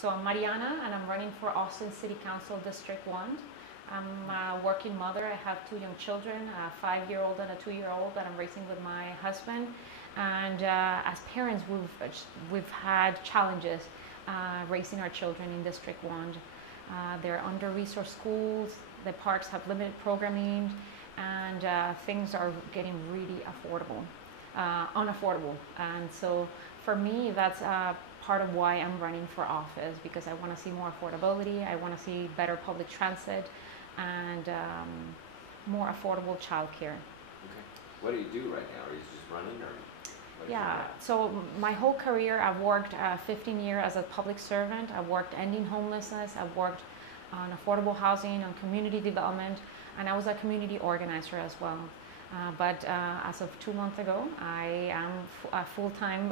So I'm Mariana, and I'm running for Austin City Council District 1. I'm a working mother. I have two young children, a 5-year-old and a 2-year-old that I'm raising with my husband. And as parents, we've had challenges raising our children in District 1. They're under-resourced schools, the parks have limited programming, and things are getting really unaffordable. And so for me, that's part of why I'm running for office, because I want to see more affordability, I want to see better public transit, and more affordable childcare. Okay. What do you do right now? Are you just running, or? Yeah, so my whole career, I've worked 15 years as a public servant. I've worked ending homelessness, I've worked on affordable housing, on community development, and I was a community organizer as well. But as of 2 months ago, I am a full-time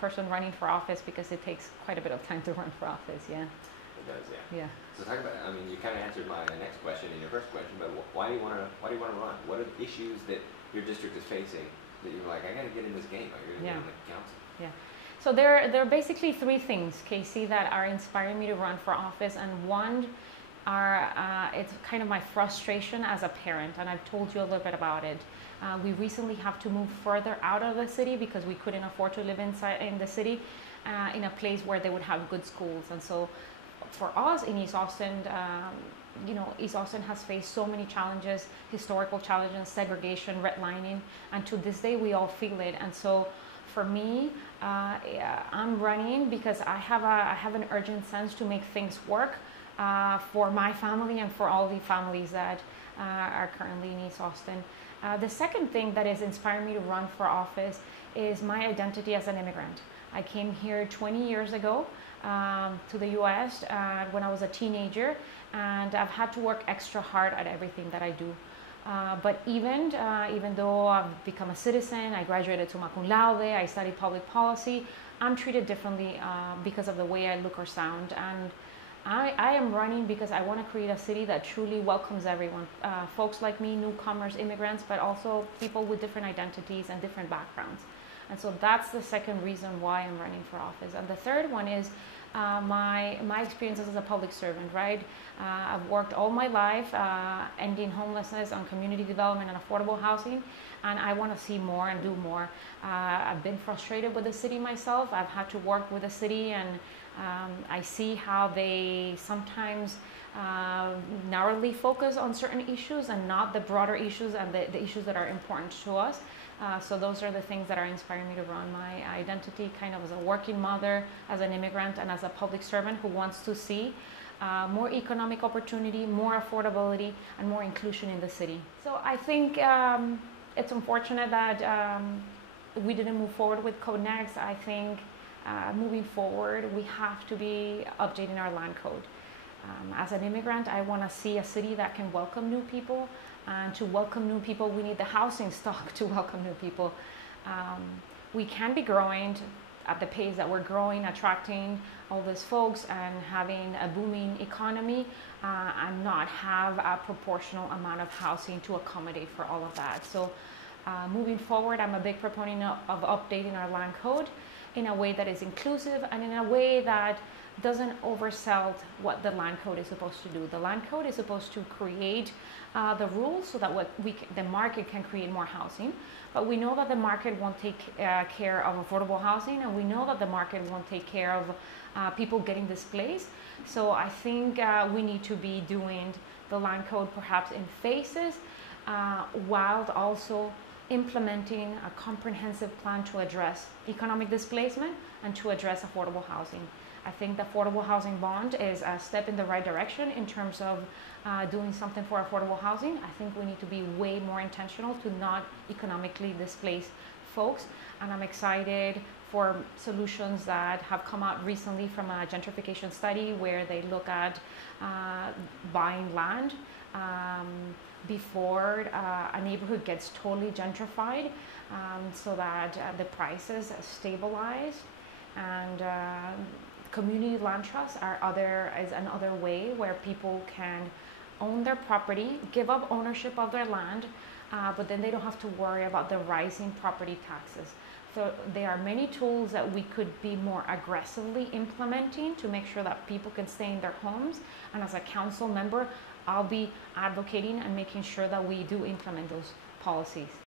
person running for office, because it takes quite a bit of time to run for office, yeah. It does, yeah. Yeah. So talk about, I mean, you kind of answered my next question in your first question, but why do you want to run? What are the issues that your district is facing that you're like, I got to get in this game, I got to get in the council? Yeah. So there are basically 3 things, Casey, that are inspiring me to run for office, and one it's kind of my frustration as a parent, and I've told you a little bit about it. We recently have to move further out of the city because we couldn't afford to live in the city, in a place where they would have good schools. And so for us in East Austin, East Austin has faced so many challenges, historical challenges, segregation, redlining, and to this day we all feel it. And so for me, I'm running because I have an urgent sense to make things work for my family and for all the families that are currently in East Austin. The second thing that is inspiring me to run for office is my identity as an immigrant. I came here 20 years ago to the US when I was a teenager, and I've had to work extra hard at everything that I do. But even though I've become a citizen, I graduated summa cum laude, I studied public policy, I'm treated differently because of the way I look or sound. And I am running because I want to create a city that truly welcomes everyone, folks like me, newcomers, immigrants, but also people with different identities and different backgrounds. And so that's the second reason why I'm running for office. And the third one is my experiences as a public servant, right? I've worked all my life ending homelessness, on community development and affordable housing, and I want to see more and do more. I've been frustrated with the city myself. I've had to work with the city, and I see how they sometimes narrowly focus on certain issues and not the broader issues and the issues that are important to us. So those are the things that are inspiring me to run. My identity kind of as a working mother, as an immigrant, and as a public servant who wants to see more economic opportunity, more affordability, and more inclusion in the city. So I think it's unfortunate that we didn't move forward with Code Next. I think moving forward, we have to be updating our land code. As an immigrant, I want to see a city that can welcome new people. And to welcome new people, we need the housing stock to welcome new people. We can be growing at the pace that we're growing, attracting all these folks and having a booming economy, and not have a proportional amount of housing to accommodate for all of that. So moving forward, I'm a big proponent of updating our land code in a way that is inclusive and in a way that doesn't oversell what the land code is supposed to do. The land code is supposed to create the rules so that the market can create more housing, but we know that the market won't take care of affordable housing, and we know that the market won't take care of people getting displaced. So I think we need to be doing the land code perhaps in phases, while also implementing a comprehensive plan to address economic displacement and to address affordable housing. I think the affordable housing bond is a step in the right direction in terms of doing something for affordable housing. I think we need to be way more intentional to not economically displace folks, and I'm excited for solutions that have come out recently from a gentrification study where they look at buying land before a neighborhood gets totally gentrified, so that the prices stabilize. And community land trusts is another way where people can own their property, give up ownership of their land, but then they don't have to worry about the rising property taxes. So there are many tools that we could be more aggressively implementing to make sure that people can stay in their homes. And as a council member, I'll be advocating and making sure that we do implement those policies.